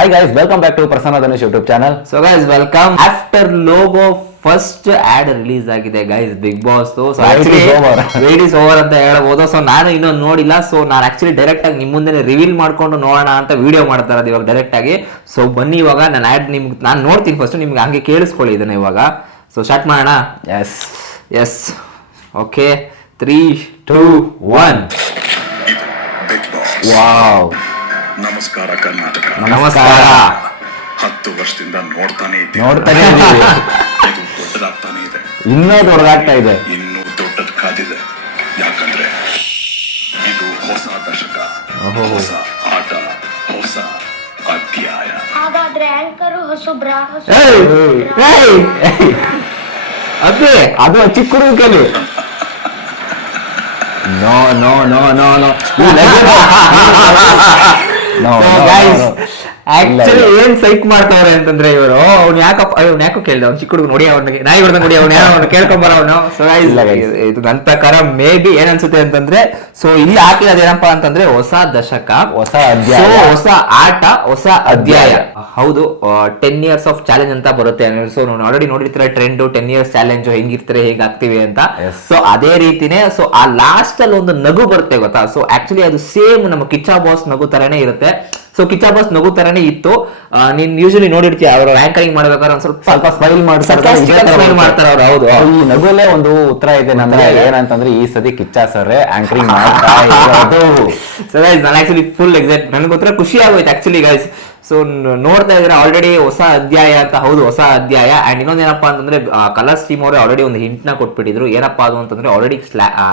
Hi guys, welcome back to Prasanna Dhanush YouTube channel. So guys, welcome. After logo first ad release ಆಗಿದೆ guys Bigg Boss. So wait is over ಅಂತ ಹೇಳ್ಬೋದು. So ನಾನು ಇನ್ನೊಂದು ನೋಡಿಲ್ಲ. So ನಾನು actually direct ಆಗಿ ನಿಮ್ಮ ಮುಂದೆ ರಿವೀಲ್ ಮಾಡ್ಕೊಂಡು ನೋಡೋಣ ಅಂತ ವಿಡಿಯೋ ಮಾಡ್ತಾ ಇರೋದು ಇವಾಗ ಡೈರೆಕ್ಟ್ ಆಗಿ. ಸೊ ಬನ್ನಿ ಇವಾಗ ನಾನು ಆಡ್ ನಿಮ್ಗೆ ನಾನು ನೋಡ್ತೀನಿ ಫಸ್ಟ್, ನಿಮ್ಗೆ ಹಂಗೆ ಕೇಳಿಸ್ಕೊಳ್ಳಿ ಇದನ್ನ ಇವಾಗ. ಸೊ ಸ್ಟಾರ್ಟ್ ಮಾಡೋಣ. Yes okay 3, 2, 1. ವಾವ್. ನಮಸ್ಕಾರ ಕರ್ನಾಟಕ. ನಮಸ್ಕಾರ. 10 ವರ್ಷದಿಂದ ನೋಡ್ತಾನೆ ಇದ್ದೀವಿ. ಇದು ದೊಡ್ಡದಾಗ್ತಾನೆ ಇದೆ, ಇನ್ನೂ ದೊಡ್ಡದಾಗ್ತಾ ಇದೆ, ಇನ್ನೂ ದೊಡ್ಡದು ಕಾದಿದೆ. ಯಾಕಂದ್ರೆ ಇದು ಹೊಸ ದಶಕ, ಹೊಸ ಆಟ, ಹೊಸ ಅಧ್ಯಾಯ. ಹಾಗಾದ್ರೆ ಆಂಕರು ಹೊಸಬ್ರಾ? ಅದೇ ಅದು ಚಿಕ್ಕ ಹುಡುಗ ಕಲಿ. No no no no no actually ಏನ್ ಸೈಕ್ ಮಾಡ್ತಾವ್ರೆ ಅಂತಂದ್ರೆ ಇವರು ಅವ್ನು ಯಾಕೋ ಕೇಳಿದ ಅವ್ನು ಚಿಕ್ಕ ಹುಡುಗ ನೋಡಿ ಅವ್ನಿಗೆ ನಾಯಿ ಹೊಡೆದ ನೋಡಿ ಅವ್ನು ಕೇಳ್ಕೊಂಬರ ಅವನು. ಸೊ ಇದು ನನ್ನ ಪ್ರಕಾರ ಮೇ ಬಿ ಏನ್ ಅನ್ಸುತ್ತೆ ಅಂತಂದ್ರೆ, ಸೊ ಇಲ್ಲಿ ಹಾಕಿರೋದೇನಪ್ಪಾ ಅಂತಂದ್ರೆ ಹೊಸ ದಶಕ, ಹೊಸ ಅಧ್ಯಾಯ, ಹೊಸ ಆಟ, ಹೊಸ ಅಧ್ಯಾಯ. ಹೌದು, 10 years ಆಫ್ ಚಾಲೆಂಜ್ ಅಂತ ಬರುತ್ತೆ. ಸೊ ಆಲ್ರೆಡಿ ನೋಡಿರ್ತಾರೆ ಟ್ರೆಂಡ್ 10 years ಚಾಲೆಂಜ್ ಹೆಂಗಿರ್ತಾರೆ, ಹೇಗೆ ಆಗ್ತೀವಿ ಅಂತ. ಸೊ ಅದೇ ರೀತಿನೇ ಸೊ ಆ ಲಾಸ್ಟ್ ಅಲ್ಲಿ ಒಂದು ನಗು ಬರುತ್ತೆ ಗೊತ್ತಾ. ಸೊ ಆಕ್ಚುಲಿ ಅದು ಸೇಮ್ ನಮ್ಮ ಕಿಚ್ಚಾ ಬಾಸ್ ನಗು ತರನೇ ಇರುತ್ತೆ. ಸೊ ಕಿಚ್ಚಾ ಬಾಸ್ ನಗು ತರನೇ ಇತ್ತು. ನೀನ್ ಯೂಶಲಿ ನೋಡಿರ್ತೀಯ ಅವರು ಆಂಕರಿಂಗ್ ಮಾಡ್ಬೇಕಾದ್ರೆ ಒಂದ್ ಸ್ವಲ್ಪ ಸ್ಮೈಲ್ ಮಾಡ್ತಾರೆ ಅವ್ರು. ಹೌದು, ಈ ನಗುಲೇ ಒಂದು ಉತ್ತರ ಇದೆ ನಮ್ಗೆ. ಏನಂತಂದ್ರೆ ಈ ಸತಿ ಕಿಚ್ಚಾ ಸರ್ ಆಂಕರಿಂಗ್ ಮಾಡ್ತಾ ಇರೋದು. ಸೊ ಗೈಸ್ ನಾನು ಆಕ್ಚುಲಿ ಫುಲ್ ಎಕ್ಸೈಟ್, ನನಗೆ ಗೊತ್ತರ ಖುಷಿ ಆಗೋಯ್ತು ಆಕ್ಚುಲಿ ಗೈಸ್. ಸೊ ನೋಡ್ತಾ ಇದ್ರೆ ಆಲ್ರೆಡಿ ಹೊಸ ಅಧ್ಯಾಯ ಅಂತ. ಹೌದು, ಹೊಸ ಅಧ್ಯಾಯ. ಅಂಡ್ ಇನ್ನೊಂದೇನಪ್ಪಾ ಅಂತಂದ್ರೆ ಕಲರ್ಸ್ ಟೀಮ್ ಅವರೇ ಆಲ್ರೆಡಿ ಒಂದು ಹಿಂಟ್ ನ ಕೊಟ್ಬಿಟ್ಟಿದ್ರು. ಏನಪ್ಪಾ ಅದು ಅಂತಂದ್ರೆ ಆಲ್ರೆಡಿ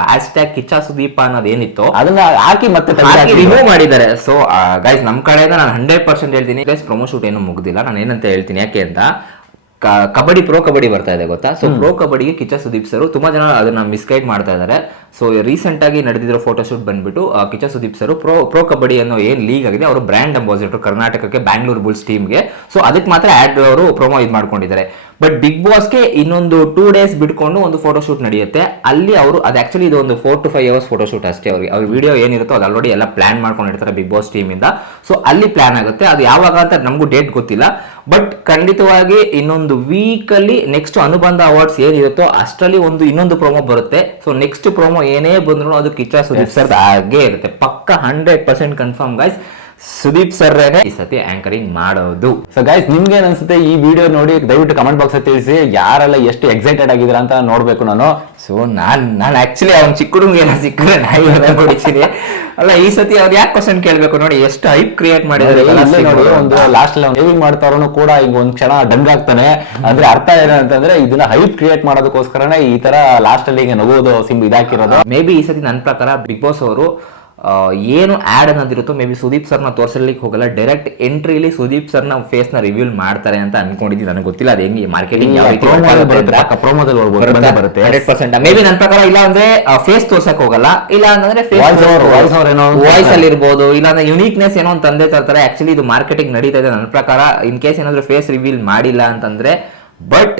ಹ್ಯಾಶ್ಟ್ಯಾಗ್ ಕಿಚ್ಚಾ ಸುದೀಪ ಅನ್ನೋದು ಏನಿತ್ತು ಅದನ್ನ ಹಾಕಿ ಮತ್ತೆ ರಿಮೂವ್ ಮಾಡಿದ್ದಾರೆ. ಸೊ ಗೈಸ್ ನಮ್ ಕಡೆಯಿಂದ ನಾನು 100% ಹೇಳ್ತೀನಿ ಗೈಸ್, ಪ್ರೊಮೋ ಶೂಟ್ ಏನು ಮುಗ್ದಿಲ್ಲ. ನಾನು ಏನಂತ ಹೇಳ್ತೀನಿ ಯಾಕೆ ಅಂತ, ಕಬಡ್ಡಿ ಪ್ರೋ ಕಬಡ್ಡಿ ಬರ್ತಾ ಇದೆ ಗೊತ್ತಾ. ಸೊ ಪ್ರೋ ಕಬಡ್ಡಿಗೆ ಕಿಚ್ಚಾ ಸುದೀಪ್ ಸರ್ ತುಂಬಾ ಜನ ಅದನ್ನ ಮಿಸ್ಗೈಡ್ ಮಾಡ್ತಾ ಇದ್ದಾರೆ. ಸೊ ರೀಸೆಂಟ್ ಆಗಿ ನಡೆದಿರೋ ಫೋಟೋಶೂಟ್ ಬಂದ್ಬಿಟ್ಟು ಕಿಚ್ಚಾ ಸುದೀಪ್ ಸರ್ ಪ್ರೋ ಕಬಡ್ಡಿ ಅನ್ನೋ ಏನ್ ಲೀಗ್ ಆಗಿದೆ, ಅವರು ಬ್ರ್ಯಾಂಡ್ ಅಂಬಾಸಿಡರ್ ಕರ್ನಾಟಕಕ್ಕೆ, ಬ್ಯಾಂಗ್ಳೂರ್ ಬುಲ್ಸ್ ಟೀಮ್ಗೆ. ಸೊ ಅದಕ್ಕೆ ಮಾತ್ರ ಆಡ್ ಅವರು ಪ್ರೊಮೋ ಇದು ಮಾಡ್ಕೊಂಡಿದ್ದಾರೆ. ಬಟ್ ಬಿಗ್ ಬಾಸ್ಗೆ ಇನ್ನೊಂದು 2 days ಬಿಟ್ಕೊಂಡು ಒಂದು ಫೋಟೋಶೂಟ್ ನಡೆಯುತ್ತೆ. ಅಲ್ಲಿ ಅವರು ಅದು ಆಕ್ಚುಲಿ ಇದು ಒಂದು 4 to 5 hours ಫೋಟೋಶೂಟ್ ಅಷ್ಟೇ. ಅವ್ರ ವಿಡಿಯೋ ಏನಿರುತ್ತೋ ಅದು ಆಲ್ರೆಡಿ ಎಲ್ಲ ಪ್ಲಾನ್ ಮಾಡ್ಕೊಂಡಿರ್ತಾರೆ ಬಿಗ್ ಬಾಸ್ ಟೀಮ್ ಇಂದ. ಸೊ ಅಲ್ಲಿ ಪ್ಲಾನ್ ಆಗುತ್ತೆ. ಅದು ಯಾವಾಗ ಅಂತ ನಮಗೂ ಡೇಟ್ ಗೊತ್ತಿಲ್ಲ. ಬಟ್ ಖಂಡಿತವಾಗಿ ಇನ್ನೊಂದು ವೀಕ್ ಅಲ್ಲಿ ನೆಕ್ಸ್ಟ್ ಅನುಬಂಧ ಅವಾರ್ಡ್ಸ್ ಏನಿರುತ್ತೋ ಅಷ್ಟರಲ್ಲಿ ಇನ್ನೊಂದು ಪ್ರೊಮೋ ಬರುತ್ತೆ. ಸೊ ನೆಕ್ಸ್ಟ್ ಪ್ರೊಮೋ ಏನೇ ಬಂದ್ರು ಅದು ಕಿಚ್ಚಾ ಸುದೀಪ್ ಸರ್ ಹಾಗೆ ಇರುತ್ತೆ. ಪಕ್ಕ 100% ಕನ್ಫರ್ಮ್ ಗೈಸ್, ಸುದೀಪ್ ಸರ್ ಈ ಸತಿ ಆಂಕರಿಂಗ್ ಮಾಡೋದು. ಸೊ ಗೈಸ್ ನಿಮ್ಗೆ ಏನ್ ಅನ್ಸುತ್ತೆ ಈ ವಿಡಿಯೋ ನೋಡಿ? ದಯವಿಟ್ಟು ಕಮೆಂಟ್ ಬಾಕ್ಸ್ ಅಲ್ಲಿ ತಿಳಿಸಿ. ಯಾರೆಲ್ಲ ಎಷ್ಟು ಎಕ್ಸೈಟೆಡ್ ಆಗಿದ್ರ ಅಂತ ನೋಡ್ಬೇಕು ನಾನು. ಸೊ ನಾನು ಆಕ್ಚುಲಿ ಅವ್ನ ಚಿಕ್ಕ ಹುಡುಗ ಏನೋ ಸಿಕ್ಕರೆ ನಾಯಿ ಹೊಡಿತೀನಿ ಅಲ್ಲ. ಈ ಸತಿ ಅವ್ರು ಯಾಕೆ ಕ್ವಶನ್ ಕೇಳ್ಬೇಕು ನೋಡಿ, ಎಷ್ಟು ಹೈಪ್ ಕ್ರಿಯೇಟ್ ಮಾಡಿದ್ರೆ ನೋಡಿ. ಒಂದು ಲಾಸ್ಟ್ ಸೇವಿಂಗ್ ಮಾಡ್ತಾರೋ ಕೂಡ ಈಗ ಒಂದ್ ಕ್ಷಣ ಡಂಗ್ ಆಗ್ತಾನೆ. ಅಂದ್ರೆ ಅರ್ಥ ಏನಂತಂದ್ರೆ ಇದನ್ನ ಹೈಪ್ ಕ್ರಿಯೇಟ್ ಮಾಡೋದಕ್ಕೋಸ್ಕರನೇ ಈ ತರ ಲಾಸ್ಟ್ ಅಲ್ಲಿ ಈಗ ನಗೋದು ಇದಾಕಿರೋದು. ಮೇ ಬಿ ಈ ಸತಿ ನನ್ನ ಪ್ರಕಾರ ಬಿಗ್ ಬಾಸ್ ಅವರು ಏನು ಆಡ್ ಅನ್ನೋದಿರುತ್ತೋ ಮೇ ಬಿ ಸುದೀಪ್ ಸರ್ನ ತೋರಿಸಲಿಕ್ಕೆ ಹೋಗಲ್ಲ. ಡೈರೆಕ್ಟ್ ಎಂಟ್ರಿಲಿ ಸುದೀಪ್ ಸರ್ನ ಫೇಸ್ ನ ರಿವೀಲ್ ಮಾಡ್ತಾರೆ ಅಂತ ಅನ್ಕೊಂಡಿದ್ದೀನಿ. ನನಗೆ ಗೊತ್ತಿಲ್ಲ ಅದು ಹೆಂಗೆ ಮಾರ್ಕೆಟಿಂಗ್ ಯಾವ ರೀತಿ ಬರುತ್ತೆ. 100% ಮೇ ಬಿ ನನ್ನ ಪ್ರಕಾರ. ಇಲ್ಲ ಅಂದ್ರೆ ಫೇಸ್ ತೋರ್ಸಕ್ ಹೋಗಲ್ಲ, ಇಲ್ಲ ಅಂತಂದ್ರೆ ವಾಯ್ಸ್ ಅಲ್ಲಿ ಇರ್ಬೋದು, ಇಲ್ಲ ಅಂದ್ರೆ ಯುನೀಕ್ನೆಸ್ ಏನೋ ಒಂದು ತಂದೆ ತರ್ತಾರೆ. ಆಕ್ಚುಲಿ ಇದು ಮಾರ್ಕೆಟಿಂಗ್ ನಡೀತಾ ಇದೆ ನನ್ನ ಪ್ರಕಾರ. ಇನ್ ಕೇಸ್ ಏನಾದ್ರು ಫೇಸ್ ರಿವೀಲ್ ಮಾಡಿಲ್ಲ ಅಂತಂದ್ರೆ, ಬಟ್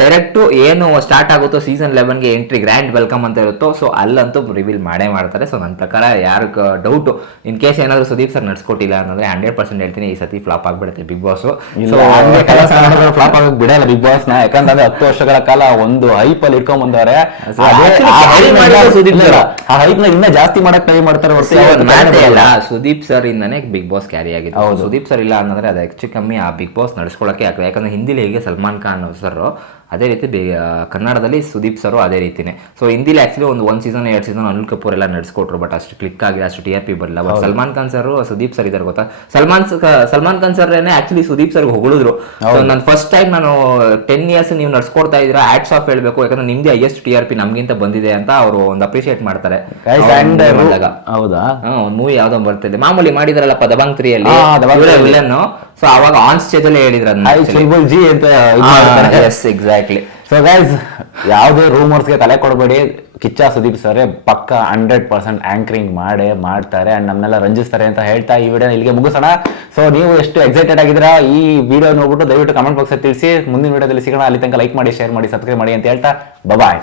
ಡೈರೆಕ್ಟ್ ಏನು ಸ್ಟಾರ್ಟ್ ಆಗುತ್ತೋ ಸೀಸನ್ 11ಗೆ ಎಂಟ್ರಿ ಗ್ರ್ಯಾಂಡ್ ವೆಲ್ಕಮ್ ಅಂತ ಇರುತ್ತೋ, ಸೊ ಅಲ್ಲಂತೂ ರಿವೀಲ್ ಮಾಡೇ ಮಾಡ್ತಾರೆ. ಸೊ ನನ್ನ ಪ್ರಕಾರ ಯಾರು ಡೌಟ್ ಇನ್ ಕೇಸ್ ಏನಾದ್ರು ಸುದೀಪ್ ಸರ್ ನಡ್ಸ್ಕೊಟ್ಟಿಲ್ಲ ಅಂತಂದ್ರೆ 100% ಹೇಳ್ತೀನಿ ಈ ಸತಿ ಫ್ಲಾಪ್ ಆಗ್ಬಿಡುತ್ತೆ ಬಿಗ್ ಬಾಸ್. ಫ್ಲಾಪ್ ಆಗಕ್ ಬಿಡಲ್ಲ ಬಿಗ್ ಬಾಸ್ ನ. ಯಾಕಂದ್ರೆ 10 ವರ್ಷಗಳ ಕಾಲ ಒಂದು ಹೈಪ್ ಅಲ್ಲಿ ಇಟ್ಕೊಂಡ್ ಬಂದವ್ರೆ. ಆ ಹೈಪ್ ನ ಇನ್ನ ಜಾಸ್ತಿ ಮಾಡಕ್ ಟ್ರೈ ಮಾಡ್ತಾರೆ. ಸುದೀಪ್ ಸರ್ ಇಂದಾನೆ ಬಿಗ್ ಬಾಸ್ ಕ್ಯಾರಿ ಆಗಿದೆ. ಸುದೀಪ್ ಸರ್ ಇಲ್ಲ ಅಂತಂದ್ರೆ ಅದು ಹೆಚ್ಚು ಕಮ್ಮಿ ಆ ಬಿಗ್ ಬಾಸ್ ನಡ್ಸ್ಕೊಳಕ್ಕೆ ಆಗ್ತದೆ. ಯಾಕಂದ್ರೆ ಹಿಂದಿಲಿ ಹೇಗೆ ಸಲ್ಮಾನ್ ಖಾನ್ ಸರ್, ಅದೇ ರೀತಿ ಕನ್ನಡದಲ್ಲಿ ಸುದೀಪ್ ಸರ್ ಅದೇ ರೀತಿನೇ. ಸೊ ಹಿಂದಿಲಿ ಆಕ್ಚುಲಿ ಒಂದು ಸೀಸನ್ 2 ಸೀಸನ್ ಅನಿಲ್ ಕಪೂರ್ ಎಲ್ಲ ನಡೆಸ್ಕೊಟ್ರು. ಬಟ್ ಅಷ್ಟು ಕ್ಲಿಕ್ ಆಗಿ ಅಷ್ಟು TRP ಬರಲ್ಲ. But Salman Khan sir Sudeep sir ಇದಾರೆ ಗೊತ್ತಾ. Salman Khan sir actually Sudeep sir ಹೊಗಳಿದ್ರು. ನಾನು ಫಸ್ಟ್ ಟೈಮ್ ನಾನು 10 years ನೀವು ನಡ್ಸ್ಕೊಡ್ತಾ ಇದ್ರ ಹ್ಯಾಟ್ಸ್ ಆಫ್ ಹೇಳ್ಬೇಕು, ಯಾಕಂದ್ರೆ ನಿಮ್ದೇ ಹೈಯೆಸ್ಟ್ TRP ನಮ್ಗಿಂತ ಬಂದಿದೆ ಅಂತ ಅವರು ಒಂದು ಅಪ್ರಿಶಿಯೇಟ್ ಮಾಡ್ತಾರೆ. ಹೌದಾ, ಒಂದು ಮೂವಿ ಯಾವ್ದೋ ಬರ್ತಿದೆ ಮಾಮೂಲಿ ಮಾಡಿದಾರಲ್ಲಪ್ಪ ದಬಂಗ್ 3 ಅಲ್ಲಿ ವಿಲನ್. ಸೊ ಅವಾಗ ಆನ್ ಸ್ಟೇಜ್ ಅಲ್ಲೇ ಹೇಳಿದ್ರು ಎಕ್ಸಾಕ್ಟ್ಲಿ. ಸೊ ಗೈಸ್ ಯಾವುದೇ ರೂಮರ್ಸ್ಗೆ ತಲೆ ಕೊಡಬೇಡಿ. ಕಿಚ್ಚಾ ಸುದೀಪ್ ಸರ್ ಪಕ್ಕ 100% ಆಂಕರಿಂಗ್ ಮಾಡ್ತಾರೆ ಅಂಡ್ ನಮ್ಮನ್ನೆಲ್ಲ ರಂಜಿಸ್ತಾರೆ ಅಂತ ಹೇಳ್ತಾ ಈ ವಿಡಿಯೋ ಇಲ್ಲಿಗೆ ಮುಗಿಸೋಣ. ಸೊ ನೀವು ಎಷ್ಟು ಎಕ್ಸೈಟೆಡ್ ಆಗಿದ್ದೀರಾ ಈ ವಿಡಿಯೋ ನೋಡ್ಬಿಟ್ಟು ದಯವಿಟ್ಟು ಕಮೆಂಟ್ ಬಾಕ್ಸ್ ಅಲ್ಲಿ ತಿಳಿಸಿ. ಮುಂದಿನ ವಿಡಿಯೋದಲ್ಲಿ ಸಿಗೋಣ. ಅಲ್ಲಿ ತನಕ ಲೈಕ್ ಮಾಡಿ, ಶೇರ್ ಮಾಡಿ, ಸಬ್ಸ್ಕ್ರೈಬ್ ಮಾಡಿ ಅಂತ ಹೇಳ್ತಾ ಬಾಯ್.